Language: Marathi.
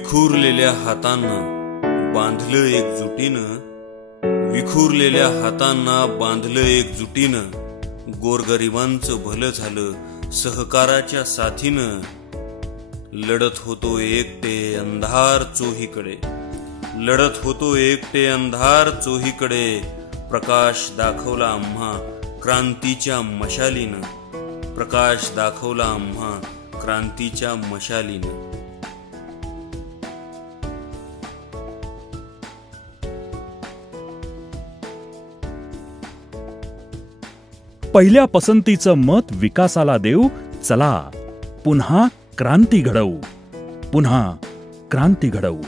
विखुरलेल्या हातांना बांधलं एकजुटीनं, विखुरलेल्या हातांना बांधलं एकजुटीनं, गोरगरिबांचं भलं झालं सहकाराच्या साथीनं. लढत होतो एकटे अंधार चोहीकडे, लढत होतो एकटे अंधार चोहीकडे, प्रकाश दाखवला आम्हा क्रांतीच्या मशालीनं, प्रकाश दाखवला आम्हा क्रांतीच्या मशालीनं. पहिल्या पसंतीचं मत विकासाला देऊ, चला पुन्हा क्रांती घडवू, पुन्हा क्रांती घडवू.